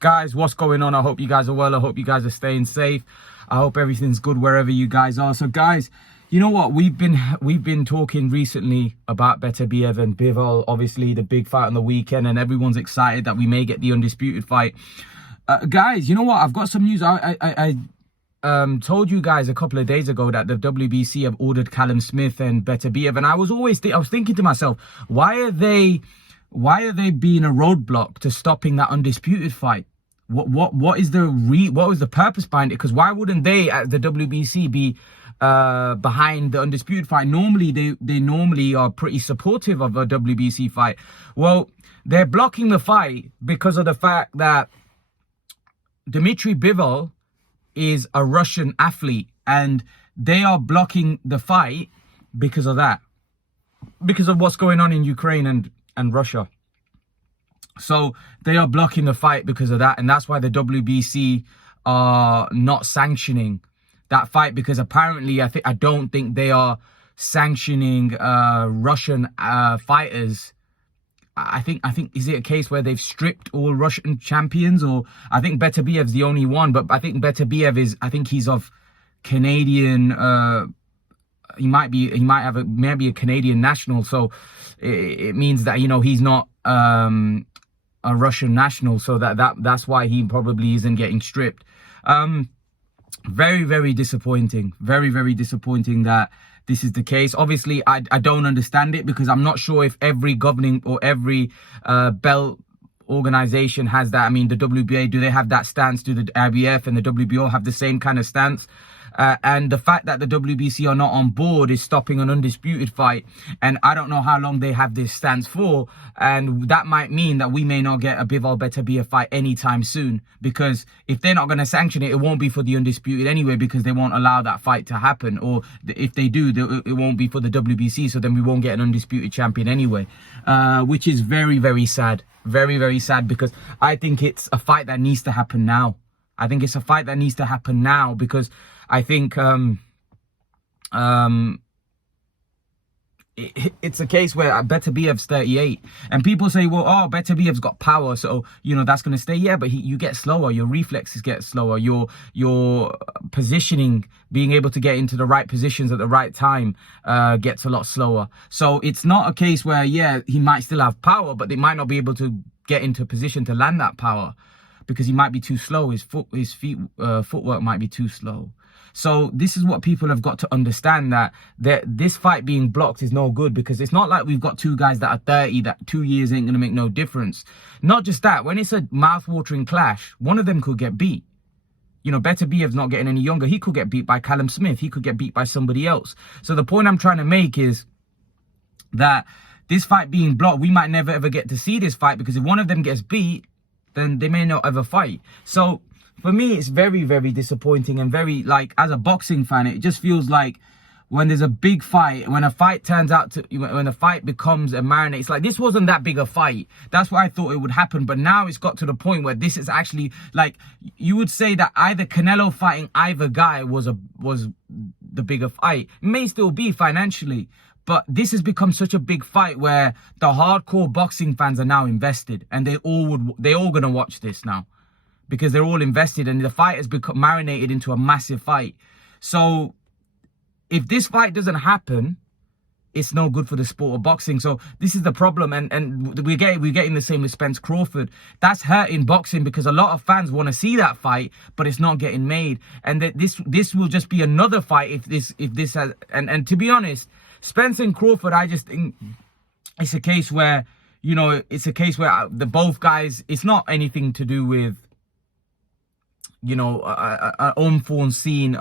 Guys, what's going on? I hope you guys are well. I hope you guys are staying safe. I hope everything's good wherever you guys are. So guys, you know what, we've been talking recently about Beterbiev and Bivol, obviously the big fight on the weekend, and everyone's excited that we may get the undisputed fight. Guys, you know what, I've got some news. I told you guys a couple of days ago that the WBC have ordered Callum Smith and Beterbiev, and I was thinking to myself, why are they being a roadblock to stopping that undisputed fight? What was the purpose behind it? Because why wouldn't they at the WBC be behind the undisputed fight? Normally they normally are pretty supportive of a WBC fight. Well, they're blocking the fight because of the fact that Dmitry Bivol is a Russian athlete, and they are blocking the fight because of that, because of what's going on in Ukraine and Russia. So they are blocking the fight because of that, and that's why the WBC are not sanctioning that fight, because apparently I don't think they are sanctioning Russian fighters. I think is it a case where they've stripped all Russian champions? Or I think Beterbiev's the only one, but I think Beterbiev he's of Canadian. He might be a Canadian national, so it means that, you know, he's not a Russian national, so that's why he probably isn't getting stripped. Very disappointing. Very disappointing that this is the case. Obviously, I don't understand it, because I'm not sure if every governing or every belt organization has that. I mean, the WBA, do they have that stance? Do the IBF and the WBO have the same kind of stance? And the fact that the WBC are not on board is stopping an undisputed fight. And I don't know how long they have this stance for. And that might mean that we may not get a Bivol Beterbiev fight anytime soon. Because if they're not going to sanction it, it won't be for the undisputed anyway, because they won't allow that fight to happen. Or if they do, it won't be for the WBC. So then we won't get an undisputed champion anyway. Which is very sad. Very sad, because I think it's a fight that needs to happen now. I think it's a fight that needs to happen now, because I think it's a case where Beterbiev's 38, and people say, well, oh, Beterbiev's got power, so, you know, that's going to stay. Yeah, but you get slower, your reflexes get slower, your positioning, being able to get into the right positions at the right time gets a lot slower. So it's not a case where, yeah, he might still have power, but they might not be able to get into a position to land that power, because he might be too slow. His footwork might be too slow. So this is what people have got to understand, that this fight being blocked is no good, because it's not like we've got two guys that are 30, that 2 years ain't going to make no difference. Not just that, when it's a mouth-watering clash, one of them could get beat. You know, Beterbiev's not getting any younger. He could get beat by Callum Smith. He could get beat by somebody else. So the point I'm trying to make is that this fight being blocked, we might never ever get to see this fight, because if one of them gets beat, then they may not ever fight. So for me, it's very disappointing, and very, like, as a boxing fan, it just feels like when there's a big fight, when a fight becomes a marinade, it's like, this wasn't that big a fight. That's what I thought it would happen. But now it's got to the point where this is actually, like, you would say that either Canelo fighting either guy was the bigger fight. It may still be financially, but this has become such a big fight where the hardcore boxing fans are now invested, and they're all gonna watch this now, because they're all invested, and the fight has become marinated into a massive fight. So if this fight doesn't happen, it's no good for the sport of boxing. So this is the problem, and we're getting the same with Spence Crawford. That's hurting boxing, because a lot of fans want to see that fight, but it's not getting made. And that this will just be another fight if this has. And to be honest, Spence and Crawford, I just think it's a case where, you know, the both guys, it's not anything to do with, you know, an unforeseen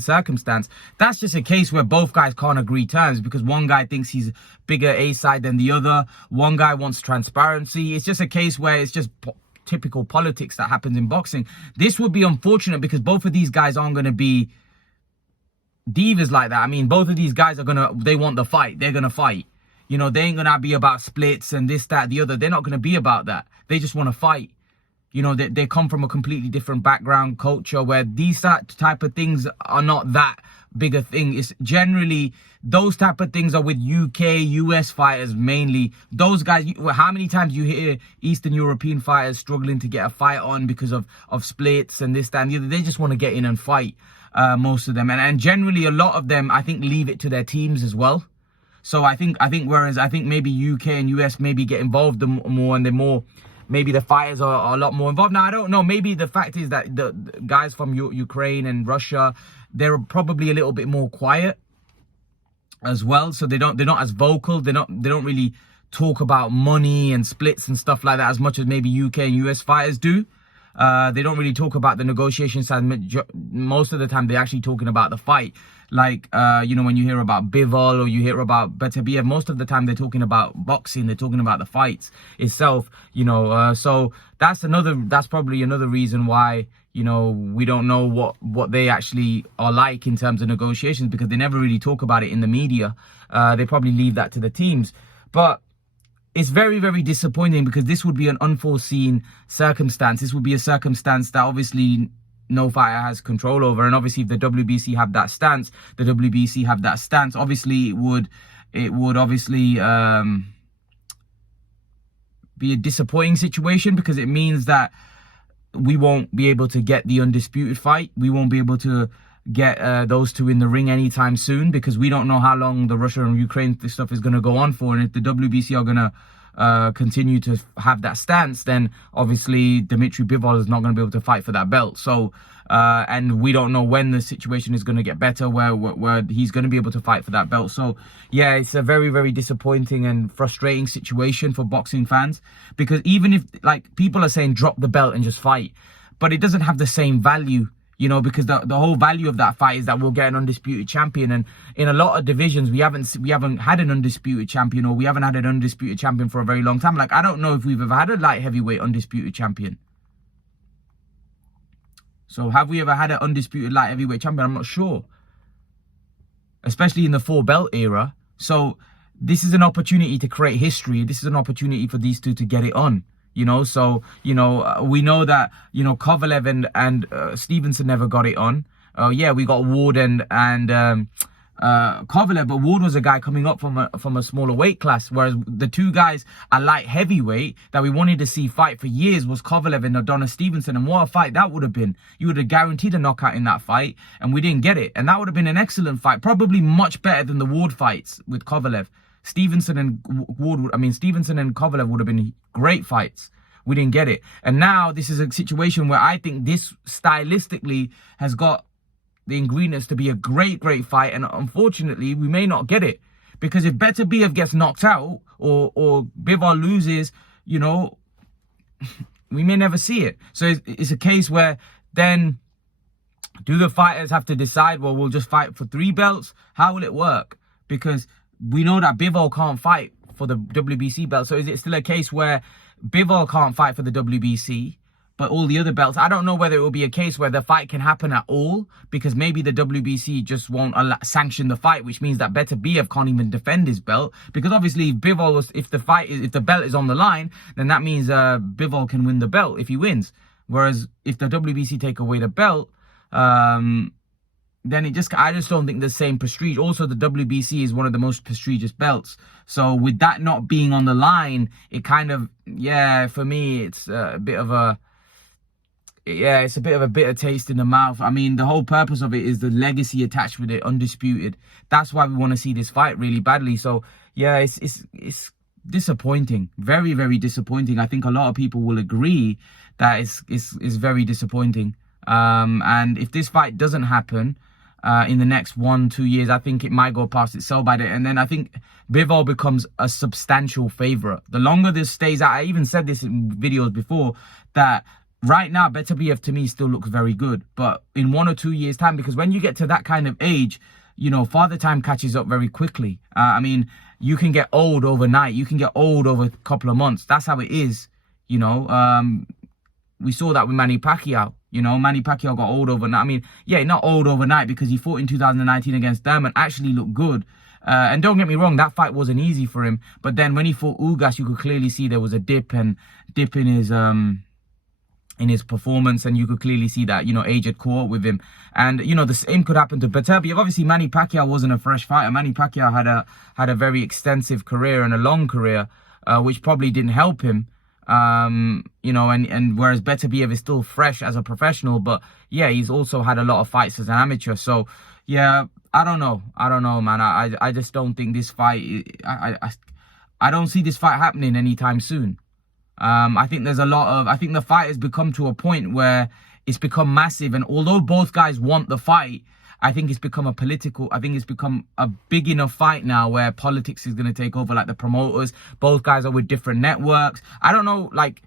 circumstance. That's just a case where both guys can't agree terms, because one guy thinks he's bigger A-side than the other. One guy wants transparency. It's just a case where it's just typical politics that happens in boxing. This would be unfortunate, because both of these guys aren't going to be divas like that. I mean, both of these guys they want the fight. They're going to fight. You know, they ain't going to be about splits and this, that, the other. They're not going to be about that. They just want to fight. You know, they come from a completely different background, culture, where these type of things are not that big a thing. It's generally, those type of things are with UK, US fighters mainly. Those guys, how many times you hear Eastern European fighters struggling to get a fight on because of splits and this, that, and the other? They just want to get in and fight, most of them. And generally, a lot of them, I think, leave it to their teams as well. So I think whereas I think maybe UK and US maybe get involved more, and they're more, maybe the fighters are a lot more involved. Now, I don't know. Maybe the fact is that the guys from Ukraine and Russia, they're probably a little bit more quiet as well. So they're not as vocal. They don't really talk about money and splits and stuff like that as much as maybe UK and US fighters do. They don't really talk about the negotiation side. Most of the time, they're actually talking about the fight. Like, you know, when you hear about Bivol or you hear about Beterbiev, most of the time they're talking about boxing. They're talking about the fights itself, you know. So that's probably another reason why, you know, we don't know what they actually are like in terms of negotiations, because they never really talk about it in the media. They probably leave that to the teams. But it's very, very disappointing, because this would be an unforeseen circumstance. This would be a circumstance that obviously no fighter has control over. And obviously, if the WBC have that stance, obviously it would obviously be a disappointing situation, because it means that we won't be able to get the undisputed fight. We won't be able to get those two in the ring anytime soon, because we don't know how long the Russia and Ukraine stuff is going to go on for. And if the WBC are going to continue to have that stance, then obviously Dmitry Bivol is not going to be able to fight for that belt. So and we don't know when the situation is going to get better where he's going to be able to fight for that belt. So yeah, it's a very, very disappointing and frustrating situation for boxing fans, because even if, like, people are saying drop the belt and just fight, but it doesn't have the same value, you know, because the whole value of that fight is that we'll get an undisputed champion. And in a lot of divisions, we haven't had an undisputed champion, or we haven't had an undisputed champion for a very long time. Like, I don't know if we've ever had a light heavyweight undisputed champion. So have we ever had an undisputed light heavyweight champion? I'm not sure. Especially in the 4-belt era. So this is an opportunity to create history. This is an opportunity for these two to get it on. You know, so, you know, we know that, you know, Kovalev and Stevenson never got it on. Yeah, we got Ward and Kovalev, but Ward was a guy coming up from a smaller weight class, whereas the two guys at light heavyweight that we wanted to see fight for years was Kovalev and Adonis Stevenson. And what a fight that would have been. You would have guaranteed a knockout in that fight, and we didn't get it. And that would have been an excellent fight, probably much better than the Ward fights with Kovalev. Stevenson and Kovalev would have been great fights. We didn't get it. And now this is a situation where I think this stylistically has got the ingredients to be a great, great fight. And unfortunately, we may not get it. Because if Beterbiev gets knocked out or Bivol loses, you know, we may never see it. So it's a case where then do the fighters have to decide, well, we'll just fight for 3 belts? How will it work? Because we know that Bivol can't fight for the WBC belt. So is it still a case where Bivol can't fight for the WBC, but all the other belts? I don't know whether it will be a case where the fight can happen at all, because maybe the WBC just won't sanction the fight, which means that Beterbiev can't even defend his belt. Because obviously, if the belt is on the line, then that means Bivol can win the belt if he wins. Whereas if the WBC take away the belt, then I just don't think the same prestige. Also, the WBC is one of the most prestigious belts. So with that not being on the line, it kind of, yeah, for me, it's a bit of a bitter taste in the mouth. I mean, the whole purpose of it is the legacy attached with it, undisputed. That's why we want to see this fight really badly. So yeah, it's disappointing, very, very disappointing. I think a lot of people will agree that it's very disappointing. And if this fight doesn't happen in the next 1-2 years, I think it might go past its sell by then. And then I think Bivol becomes a substantial favorite. The longer this stays out, I even said this in videos before, that right now Beterbiev to me still looks very good. But in 1 or 2 years' time, because when you get to that kind of age, you know, father time catches up very quickly. I mean, you can get old overnight. You can get old over a couple of months. That's how it is, you know. We saw that with Manny Pacquiao. You know, Manny Pacquiao got old overnight. I mean, yeah, not old overnight, because he fought in 2019 against Thurman, actually looked good. And don't get me wrong, that fight wasn't easy for him. But then when he fought Ugas, you could clearly see there was a dip in his in his performance, and you could clearly see that, you know, age had caught up with him. And, you know, the same could happen to Beterbiev. Obviously, Manny Pacquiao wasn't a fresh fighter. Manny Pacquiao had a very extensive career and a long career, which probably didn't help him. You know, and whereas Beterbiev is still fresh as a professional, but yeah, he's also had a lot of fights as an amateur. So yeah, I don't know, man. I just don't think this fight, I don't see this fight happening anytime soon. I think there's a lot of, I think the fight has become to a point where it's become massive, and although both guys want the fight, I think it's become a big enough fight now where politics is going to take over, like the promoters. Both guys are with different networks. I don't know, like,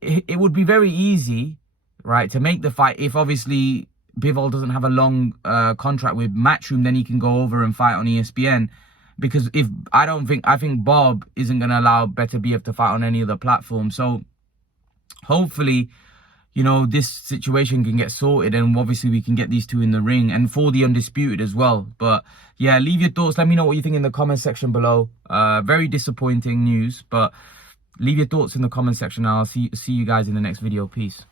it would be very easy, right, to make the fight if obviously Bivol doesn't have a long contract with Matchroom, then he can go over and fight on ESPN. Because I think Bob isn't going to allow Beterbiev to fight on any other platform. So hopefully, you know, this situation can get sorted, and obviously we can get these two in the ring, and for the undisputed as well. But yeah, leave your thoughts. Let me know what you think in the comment section below. Very disappointing news, but leave your thoughts in the comment section, and I'll see you guys in the next video. Peace.